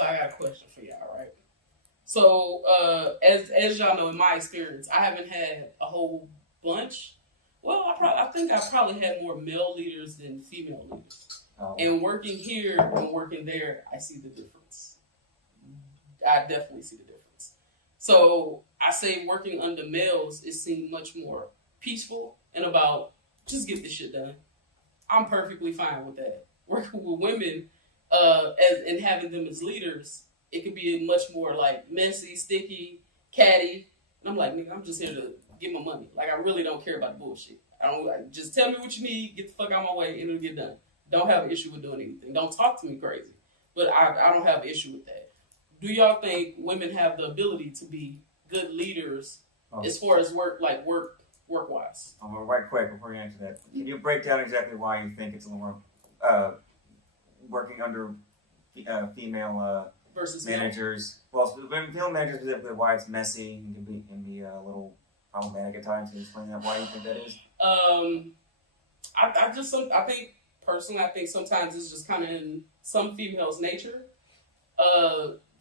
So I got a question for y'all, right? So as y'all know, in my experience, I haven't had a whole bunch. Well, I think I probably had more male leaders than female leaders. Oh. And working here and working there, I see the difference. I definitely see the difference. So I say working under males, it seemed much more peaceful and about just get this shit done. I'm perfectly fine with that. Working with women and having them as leaders, it could be much more like messy, sticky, catty. And I'm like, nigga, I'm just here to get my money. Like, I really don't care about the bullshit. Just tell me what you need, get the fuck out of my way, and it'll get done. Don't have an issue with doing anything. Don't talk to me crazy. But I don't have an issue with that. Do y'all think women have the ability to be good leaders as far as work-wise? Right quick, before you answer that, can you break down exactly why you think it's a little more working under female versus managers? Well, female managers, specifically, why it's messy and can be a little problematic at times. Can you explain that? Why you think that is? I think personally, sometimes it's just kind of in some females' nature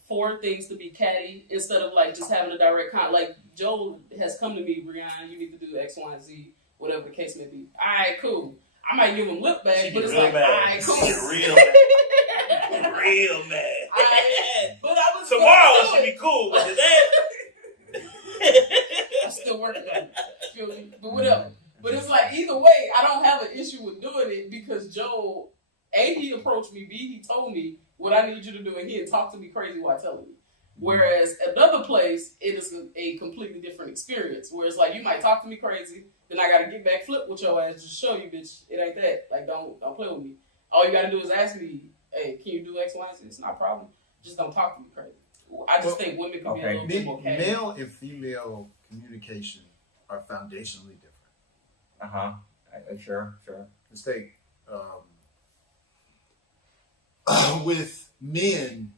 for things to be catty instead of like just having a direct like Joel has come to me, Brianna, you need to do X, Y, and Z, whatever the case may be. All right, cool. I might give him lip back, but it's like, all right, cool. Real mad. Real mad. But I was tomorrow should be cool, but today I'm still working on it. Feel me? But whatever. But it's like either way, I don't have an issue with doing it because Joel, A, he approached me, B, he told me what I need you to do, and he had talked to me crazy while telling me. Whereas another place, it is a completely different experience. Where it's like you might talk to me crazy, then I gotta get back, flip with your ass, just show you, bitch, it ain't that. Like don't play with me. All you gotta do is ask me, hey, can you do X, Y, and Z? It's not a problem. Just don't talk to me crazy. I just think women can be a little bit more casual. Male and female communication are foundationally different. Sure. Let's take with men,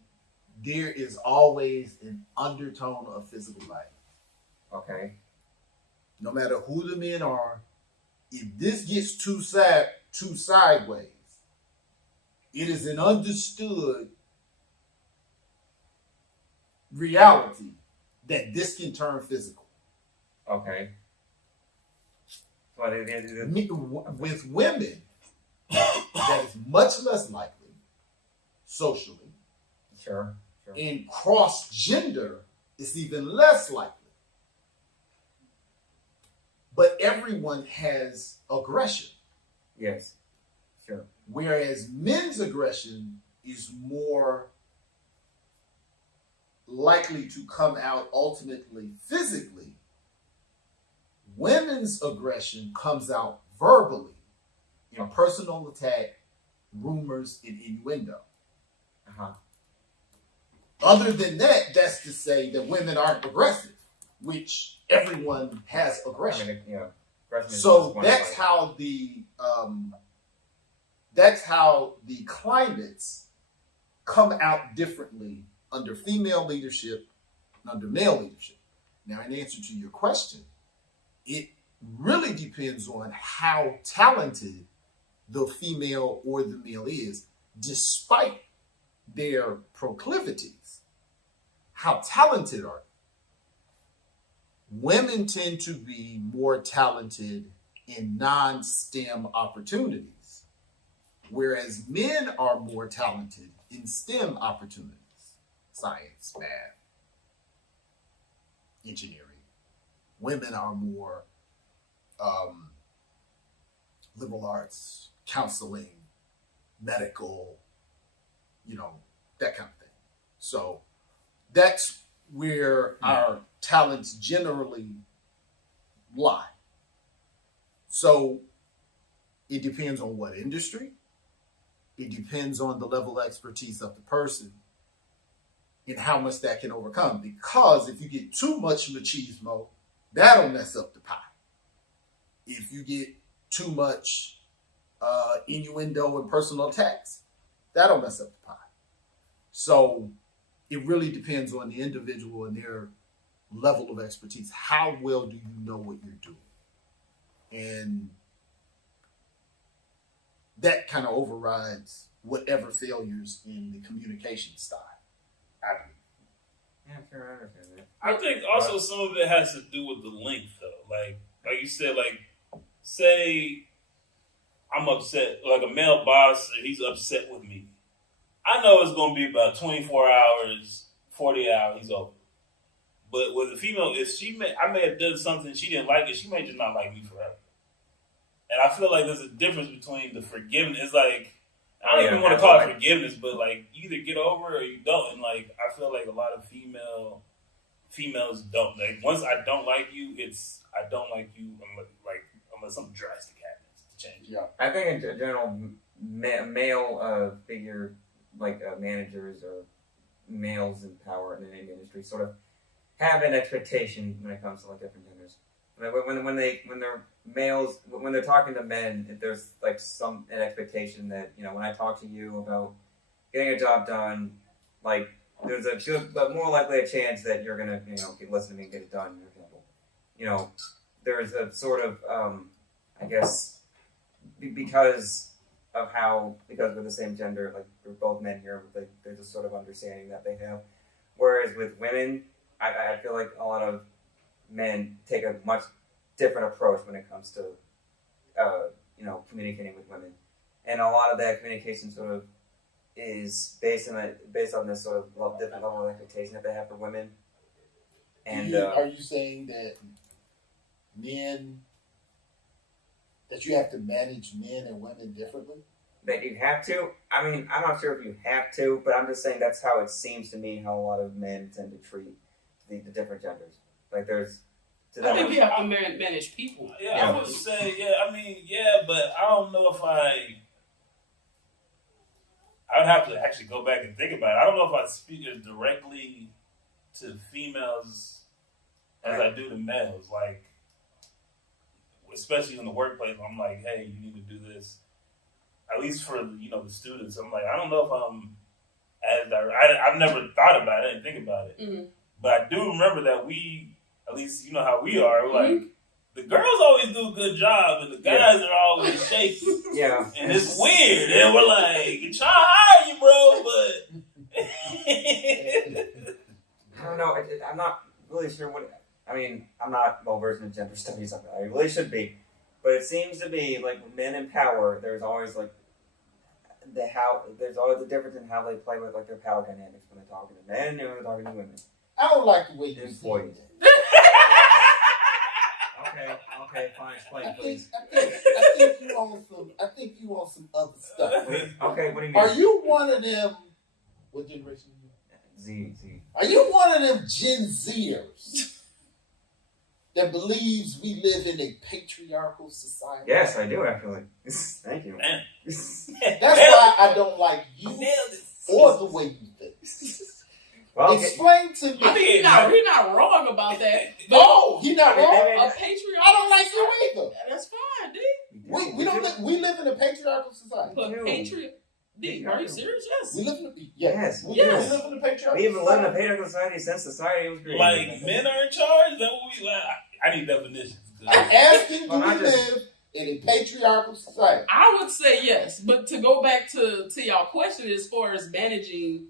there is always an undertone of physical violence. Okay. No matter who the men are, if this gets too sideways, it is an understood reality that this can turn physical. Okay. With women, that is much less likely socially. Sure. And cross-gender is even less likely. But everyone has aggression. Yes. Sure. Whereas men's aggression is more likely to come out ultimately physically. Women's aggression comes out verbally in personal attack, rumors, and innuendo. Other than that, that's to say that women aren't aggressive, which everyone has aggression. Aggression so that's how the climates come out differently under female leadership and under male leadership. Now, in answer to your question, it really depends on how talented the female or the male is, despite their proclivities. How talented are they? Women tend to be more talented in non-STEM opportunities, whereas men are more talented in STEM opportunities. Science, math, engineering. Women are more liberal arts, counseling, medical, that kind of thing. So that's where our talents generally lie. So it depends on what industry. It depends on the level of expertise of the person and how much that can overcome. Because if you get too much machismo, that'll mess up the pie. If you get too much innuendo and personal attacks, that'll mess up the pie. So it really depends on the individual and their level of expertise. How well do you know what you're doing? And that kind of overrides whatever failures in the communication style. Yeah, sure, I understand that. I think also some of it has to do with the length, though. Like you said, say I'm upset, like a male boss, he's upset with me. I know it's going to be about 24 hours, 40 hours, he's over. But with a female, if I may have done something she didn't like it, she may just not like me forever. And I feel like there's a difference between the forgiveness. It's like, I don't even want to call it forgiveness, but like you either get over it or you don't. And like I feel like a lot of females don't. Like once I don't like you, it's I don't like you unless something drastic happens to change. Yeah. I think in general, male figure like managers or males in power in any industry sort of have an expectation when it comes to like different genders. When they're males, when they're talking to men, there's like an expectation that, you know, when I talk to you about getting a job done, like there's a good, but more likely a chance that you're gonna, you know, listen to me and get it done. For example, you know, there's a sort of, I guess, because we're the same gender, like we're both men here, there's a sort of understanding that they have. Whereas with women, I feel like a lot of men take a much different approach when it comes to, you know, communicating with women, and a lot of that communication sort of is based on this sort of different level of expectation that they have for women. And are you saying that you have to manage men and women differently? That you have to? I mean, I'm not sure if you have to, but I'm just saying that's how it seems to me how a lot of men tend to treat the different genders. Like there's... I think you have to manage people. Yeah, I would say, but I don't know if I would have to actually go back and think about it. I don't know if I speak as directly to females as I do to males. Like, especially in the workplace, I'm like, hey, you need to do this. At least for, you know, the students, I'm like, I don't know if I'm as direct. I've never thought about it. I didn't think about it. Mm-hmm. But I do remember that at least you know how we are. Like the girls always do a good job, and the guys are always shaky. Yeah, and it's weird. And we're like, try to hire you, bro, but I don't know. I'm not really sure what. I mean, I'm not well versed in gender studies. I really should be, but it seems to be like with men in power. There's always like there's always the difference in how they play with like their power dynamics when they're talking to men and when they're talking to women. I don't like the way you say that. Okay, fine. Explain, please. I think you on some other stuff. Okay, what do you mean? Are you one of them? What generation are you? Z. Are you one of them Gen Zers that believes we live in a patriarchal society? Yes, I do actually. Thank you. man, That's why I don't like you or the way you think. Well, explain to me. I mean, he's not wrong about that. No, he's not wrong. A patriarchal. I don't like you either. That's fine, D. We live in a patriarchal society. But D, are you serious? Yes. We live in Yes. We live in a patriarchal we even lived in a society. patriarchal society since society was created. like men are in charge. Is that what we like? I need definitions. I'm asking, do we live in a patriarchal society? I would say yes, but to go back to y'all question as far as managing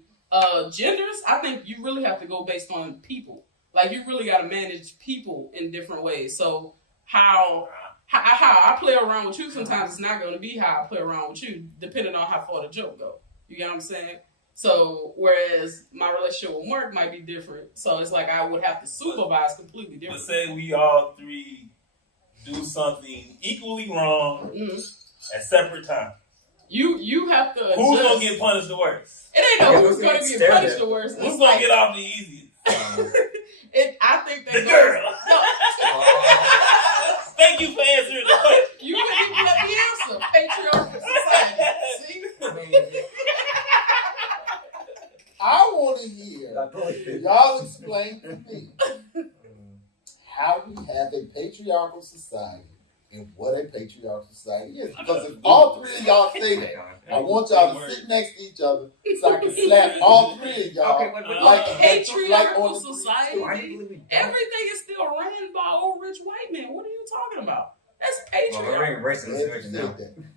genders, I think you really have to go based on people. Like you really got to manage people in different ways. So how I play around with you sometimes it's not going to be how I play around with you, depending on how far the joke go. You get what I'm saying? So whereas my relationship with Mark might be different, so it's like I would have to supervise completely different. But say we all three do something equally wrong at separate times. You have to adjust. Who's gonna get punished the worst? It ain't no who's going to get punished the worst. Who's gonna get off the easiest? I think the girl. No. Thank you for answering the question. You didn't even let me answer. Patriarchal society. See? I want to hear y'all explain to me how we have a patriarchal society and what a patriarchal society is. Because if all three of y'all say that, I want y'all to sit next to each other so I can slap all three of y'all. Like patriarchal society, everything everything is still ran by old rich white men. What are you talking about? That's patriarchal.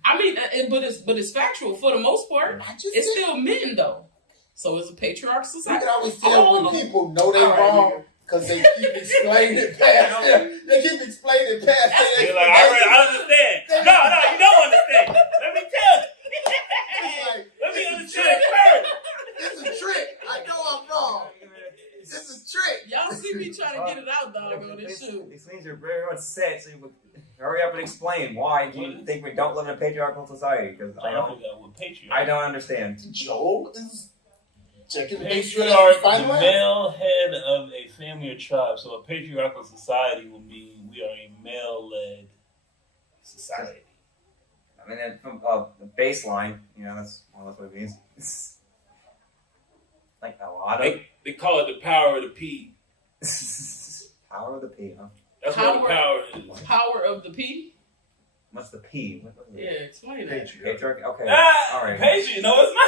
I mean, but it's factual for the most part. It's still men though. So it's a patriarchal You society. can always tell when people know they All right, wrong nigga. because they keep explaining past them. They keep explaining past You're them. like, I understand. No, you don't understand. Let me tell you. Like, Let me it's a understand trick. first. It's a trick. I know I'm wrong. It's a trick. Y'all see me trying to get it out, dog, on this shoot. These things are very much set, so you would hurry up and explain why do you think we don't live in a patriarchal society? Because I forgot what patriarch. I don't understand. Joel is checking to make sure Patriarch, that's the the final male head of a family or tribe. So a patriarchal society will mean we are a male-led society. I mean, from the baseline, that's what it means. Like a lot of They call it the power of the P. power of the P, huh? That's what the power is. Power of the P? What's the P? What is Yeah, it? explain that. Patriarchy. Okay. Ah, All right. Patriot. No, it's not.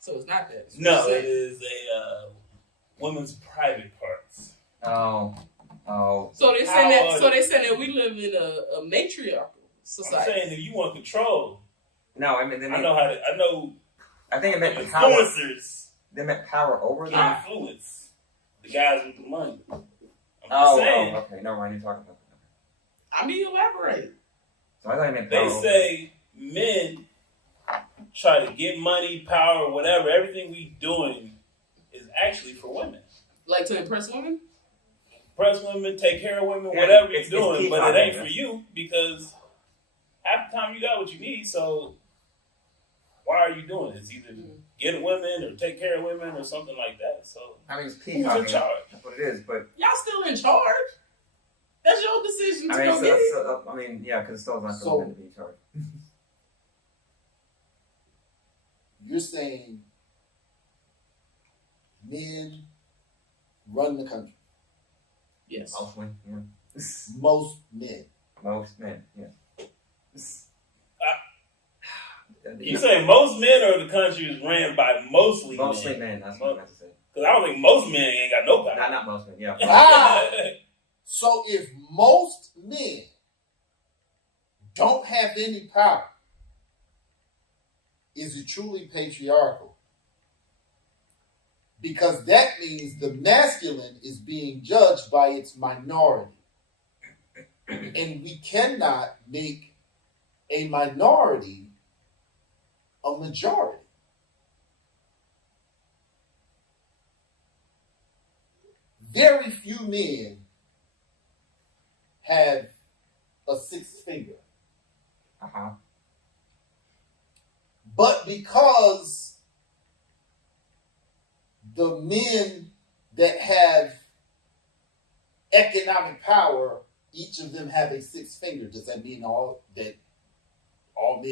So it's not that. No, it is a women's private parts. Oh. So they saying that. So they saying that we live in a matriarchal I'm society. saying that you want control. No, I mean they I meant, know how to. I know I think it meant power. influencers They meant power over them. can influence the guys with the money. I'm just saying. Okay. Never mind. You're talking about that. I mean, elaborate. So I thought you meant power. They over say men try to get money, power, whatever. Everything we doing is actually for women. Like to impress women? Press women, take care of women, Yeah, whatever you're it's doing, key but it content, ain't yeah. for you because half the time you got what you need. So why are you doing it? It's either get women or take care of women or something like that. So I mean, it's who's in peacocking. charge? That's what it is. But Y'all still in charge? That's your decision to I mean, go get it. I mean, yeah, because it's still not So- going to be in charge. You're saying men run the country. Yes. Mostly, yeah. Most men. Most men, yeah. You saying most men or the country is ran by mostly Mostly men? men. That's what I meant to say. Because I don't think most men ain't got no power. Not most men. Yeah. Ah! So if most men don't have any power, is it truly patriarchal? Because that means the masculine is being judged by its minority. And we cannot make a minority a majority. Very few men have a sixth finger. Uh-huh. But because the men that have economic power, each of them have a sixth finger, does that mean all men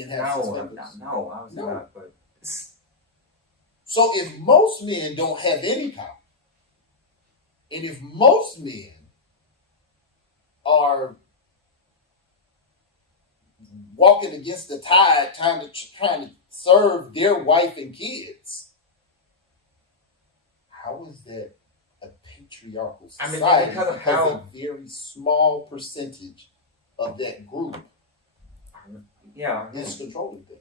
have six fingers? No, I was No. not, but So if most men don't have any power, and if most men are walking against the tide, trying to serve their wife and kids, how is that a patriarchal I mean, society? because of how- a very small percentage of that group yeah. is controlling things.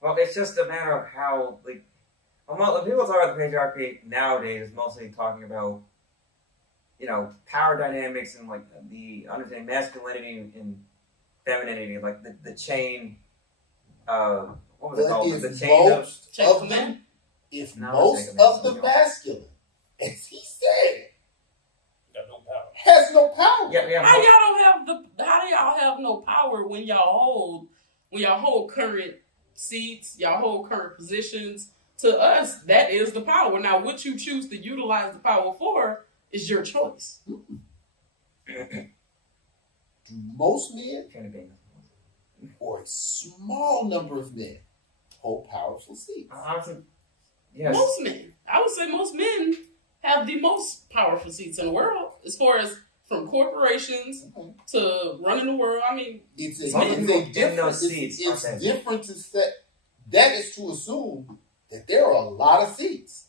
Well, it's just a matter of how, like, when people talk about the patriarchy nowadays, it's mostly talking about, power dynamics and, like, the understanding masculinity and femininity, like the chain, what was it But called? if The chain of... Check of them them, in. if No, most it's like a of the masculine. masculine, as he said, Got no power. has no power. Yeah, How y'all don't have how do y'all have no power when y'all hold current seats, y'all hold current positions? To us, that is the power. Now, what you choose to utilize the power for is your choice. Do most men, Trying to be- or a small number of men, hold powerful seats? Honestly, yes. Most men, I would say, most men have the most powerful seats in the world, as far as from corporations to running the world. I mean, It's As long as a people get in different. those seats, It's okay. different to say that is to assume that there are a lot of seats.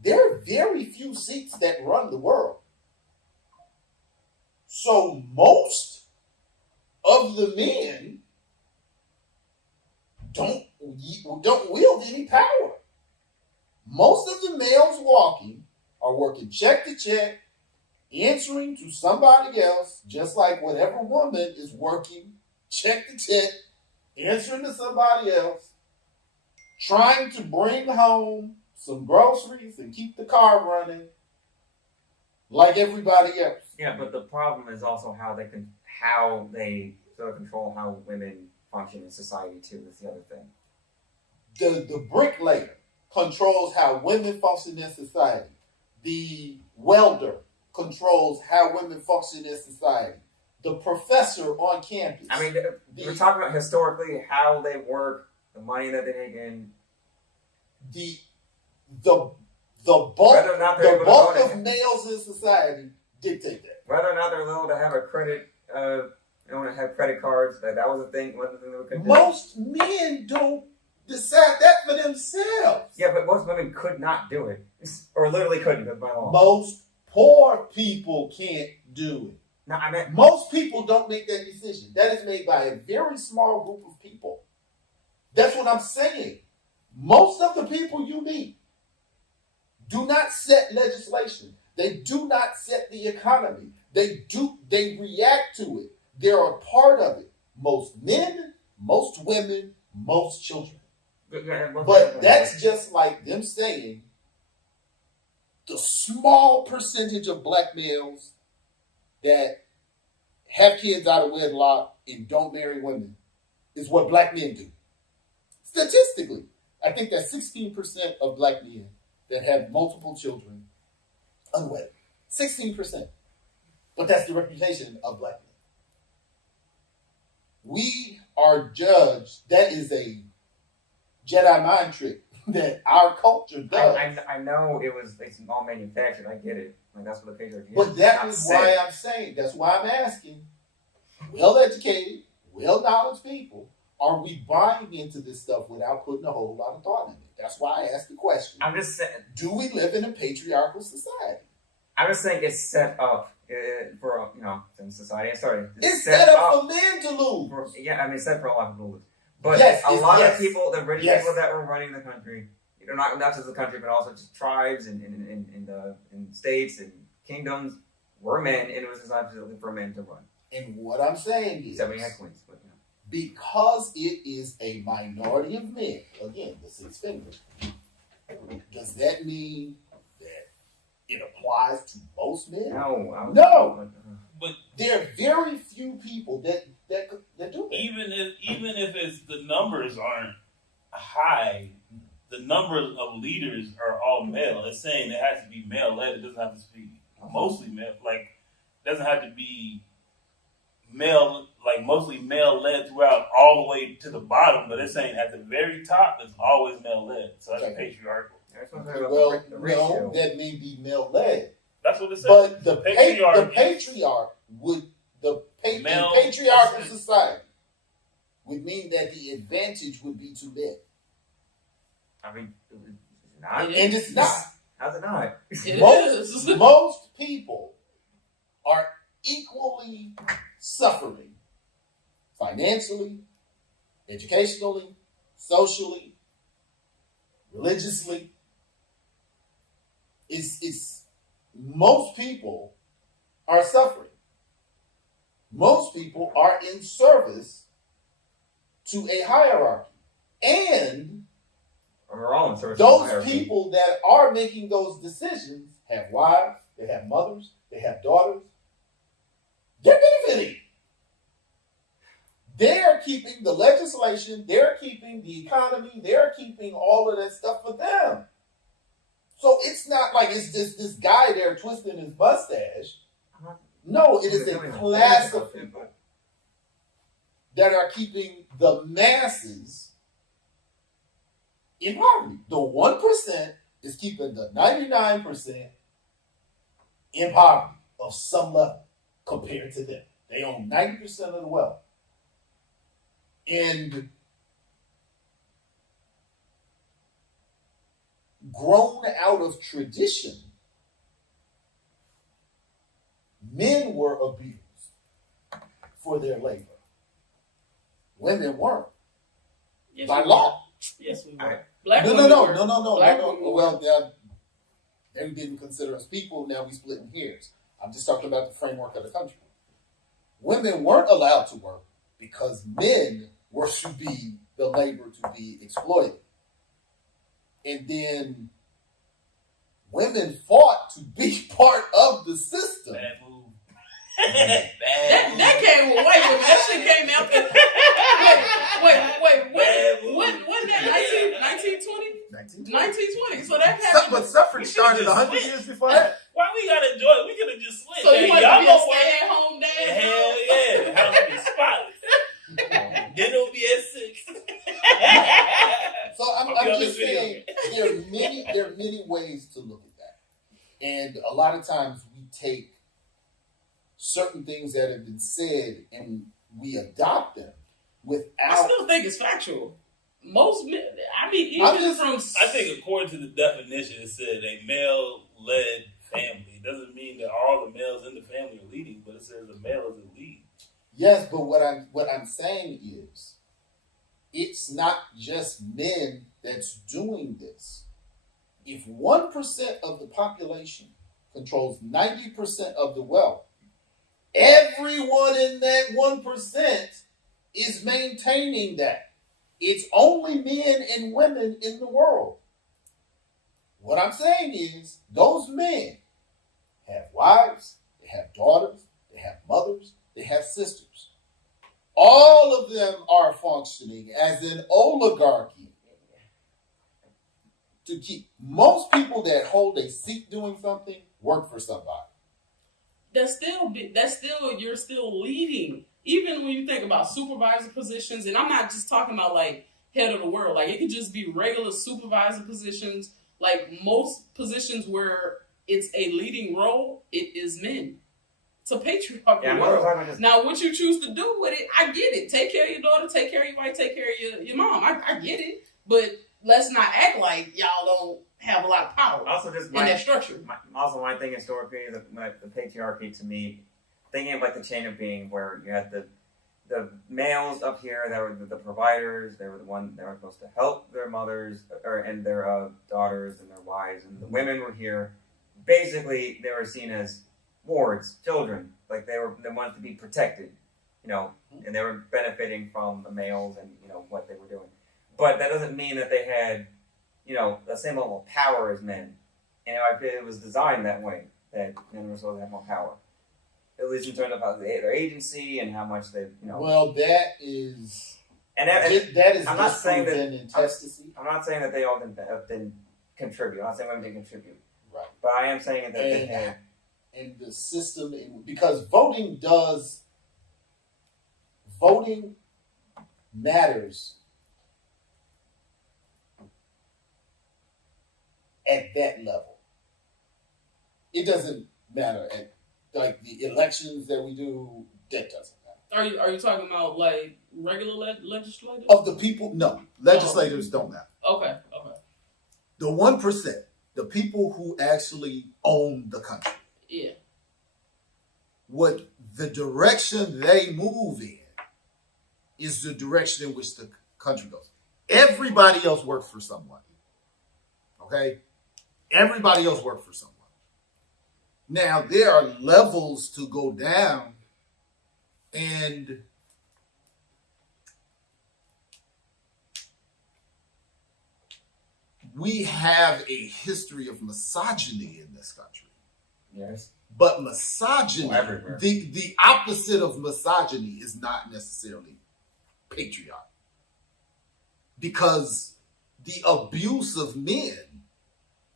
There are very few seats that run the world. So most of the men don't wield any power. Most of the males walking are working check to check, answering to somebody else, just like whatever woman is working check to check, answering to somebody else, trying to bring home some groceries and keep the car running like everybody else. Yeah, but the problem is also how they sort of control how women function in society too. That's the other thing. The bricklayer controls how women function in society. The welder controls how women function in society. The professor on campus. I mean, we're talking about historically how they work, the money that they take in. The bulk of males in society dictate that. Whether or not they're able to have a credit, to have credit cards. That was a thing. One of the things they could do. Most men don't decide that for themselves. Yeah, but most women could not do it, or literally couldn't because by law. Most poor people can't do it. No, I meant most people don't make that decision. That is made by a very small group of people. That's what I'm saying. Most of the people you meet do not set legislation. They do not set the economy. They react to it. They're a part of it. Most men, most women, most children. But that's just like them saying the small percentage of black males that have kids out of wedlock and don't marry women is what black men do. Statistically, I think that 16% of black men that have multiple children unwed. 16%. But that's the reputation of black men. We are judged. That is a Jedi mind trick that our culture does. I know it's all manufactured. I get it. Like that's what the patriarchy is. But that is why I'm saying. That's why I'm asking. Well-educated, well-knowledge people, are we buying into this stuff without putting a whole lot of thought in it? That's why I asked the question. I'm just saying. Do we live in a patriarchal society? I'm just saying it's set up for in society. It's set up for men to lose. It's set for a lot of lose. But yes, a lot of people, the rich people that were running the country, not just the country, but also just tribes and in states and kingdoms, were men, and it was designed for men to run. And what I'm saying is, so we had queens, but because it is a minority of men, again, the six fingers, does that mean that it applies to most men? No. But there are very few people that do that. Even if it's the numbers aren't high, the numbers of leaders are all male. It's saying it has to be male led. It doesn't have to be mostly male. Like it doesn't have to be male, like mostly male led throughout all the way to the bottom. But it's saying at the very top it's always male led. So that's patriarchal. Well, no, that may be male led. That's what it says. But the patriarch would in patriarchal society would mean that the advantage would be to men. I mean, it's not. And it's not. How's it not? Most people are equally suffering financially, educationally, socially, religiously. It's most people are suffering. Most people are in service to a hierarchy. And we're all in service those people that are making those decisions have wives, they have mothers, they have daughters. They're benefiting. They're keeping the legislation, they're keeping the economy, they're keeping all of that stuff for them. So it's not like it's just this guy there twisting his mustache. No, it is a class of people that are keeping the masses in poverty. The 1% is keeping the 99% in poverty of some level compared to them. They own 90% of the wealth. And grown out of tradition, men were abused for their labor. Women weren't. Yes, by we law. were. Yes, we were. Alright. Black No. women were. Black women were. Well, they didn't consider us people. Now we splitting hairs. I'm just talking about the framework of the country. Women weren't allowed to work because men were to be the labor to be exploited. And then women fought to be part of the system. Bad move. That came with white women. That shit came after. Wait. When that 1920? 1920. So that happened. But suffrage started 100 years before that. Why we gotta enjoy it? We could have just slid. So you want to be a stay-at-home dad? Hell yeah. The house would be spotless. Dinner will be at 6. So I'm just saying there are many ways to look at that. And a lot of times we take certain things that have been said and we adopt them without. I still think it's factual. Most men, I mean, I think according to the definition, it said a male-led family. It doesn't mean that all the males in the family are leading, but it says a male is a lead. Yes, but what I'm saying is, it's not just men that's doing this. If 1% of the population controls 90% of the wealth, everyone in that 1% is maintaining that. It's only men and women in the world. What I'm saying is, those men have wives, they have daughters, they have mothers, they have sisters. All of them are functioning as an oligarchy. To keep most people that hold a seat doing something work for somebody. That's still you're still leading. Even when you think about supervisor positions, and I'm not just talking about like head of the world, like it could just be regular supervisor positions, like most positions where it's a leading role, it is men. It's a patriarchal world. Now, what you choose to do with it, I get it. Take care of your daughter, take care of your wife, take care of your mom. I get it. But let's not act like y'all don't have a lot of power Also, just in that structure. my thing historically, the patriarchy to me, thinking of like the chain of being where you had the males up here that were the providers, they were the ones that were supposed to help their mothers and their daughters and their wives, and the women were here. Basically, they were seen as wards, children, like they wanted to be protected, and they were benefiting from the males and what they were doing. But that doesn't mean that they had, the same level of power as men. And I feel it was designed that way, that men were supposed to have more power. At least in terms of their agency and how much they, Well, that is. And that is. I'm not saying that. Intestacy. I'm not saying that they all didn't contribute. I'm not saying women didn't contribute. Right. But I am saying that they had. And the system, because voting matters at that level. It doesn't matter at like the elections that we do. That doesn't matter. Are you talking about like regular legislators? Of the people, no, legislators don't matter. Okay. The 1%, the people who actually own the country. Yeah. What the direction they move in is the direction in which the country goes. Everybody else works for someone. Okay? Everybody else works for someone. Now, there are levels to go down, and we have a history of misogyny in this country. Yes. But misogyny, everywhere. The opposite of misogyny is not necessarily patriarchy. Because the abuse of men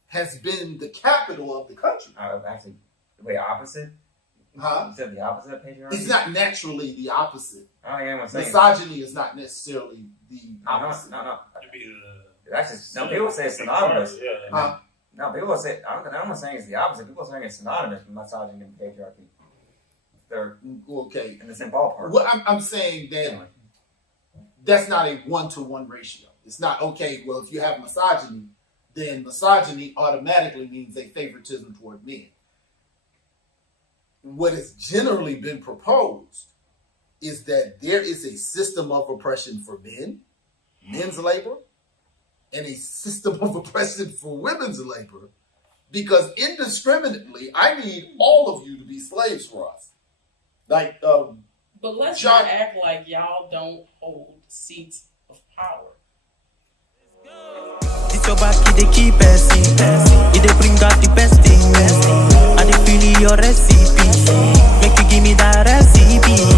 has been the capital of the country. Actually, wait, opposite? Huh? You said the opposite of patriarchy? It's not naturally the opposite. I am saying Misogyny is not necessarily the opposite. No. It'd be Actually, some people say it's synonymous. Yeah. Huh? No, people say, I'm not saying it's the opposite. People are saying it's synonymous with misogyny and patriarchy. They're Okay. in the same ballpark. Well, I'm saying that that's not a 1-to-1 ratio. It's not, okay, well, if you have misogyny, then misogyny automatically means a favoritism toward men. What has generally been proposed is that there is a system of oppression for men men's labor and a system of oppression for women's labor, because indiscriminately, I need all of you to be slaves for us. Like, but let's John- not act like y'all don't hold seats of power. It's your back, they keep passing. They bring out the best thing. And they feel your recipe. Make you give me that recipe.